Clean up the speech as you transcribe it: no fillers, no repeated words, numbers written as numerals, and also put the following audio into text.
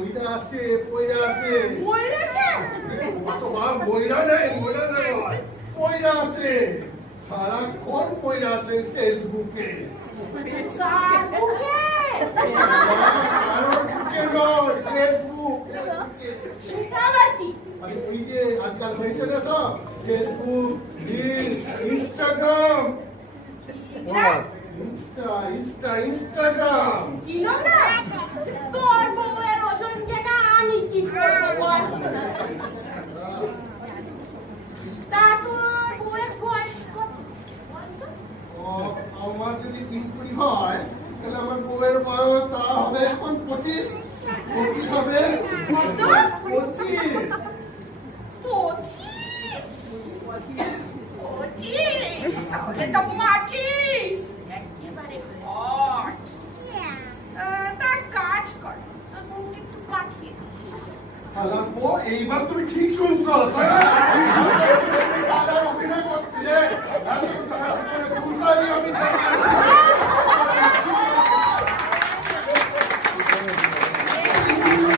পয়রা আছে পয়রা আছে পয়রা আছে কত বাপ পয়রা নেই পয়রা আছে সারাক্ষণ পয়রা আছে ফেসবুকে ফেসবুক সেটা আবার কি ওই যে আজকাল হয়েছে না সব ফেসবুক রিল ইনস্টাগ্রাম ইনস্টাগ্রাম কি নোংরা তোর বউয়ের ওজন যেটা আমি কি করবো বল তা তোর বউয়ের বয়স কত আমার যদি 3 হয় তাহলে আমার বউয়ের বয়স তা হবে এখন 25 হবে কত 25 তাহলে তো মাছিস একেবারে হট তা কাজ কর তোর বউকে একটু পাঠিয়ে দিস এইবার তুমি ঠিক শুনছো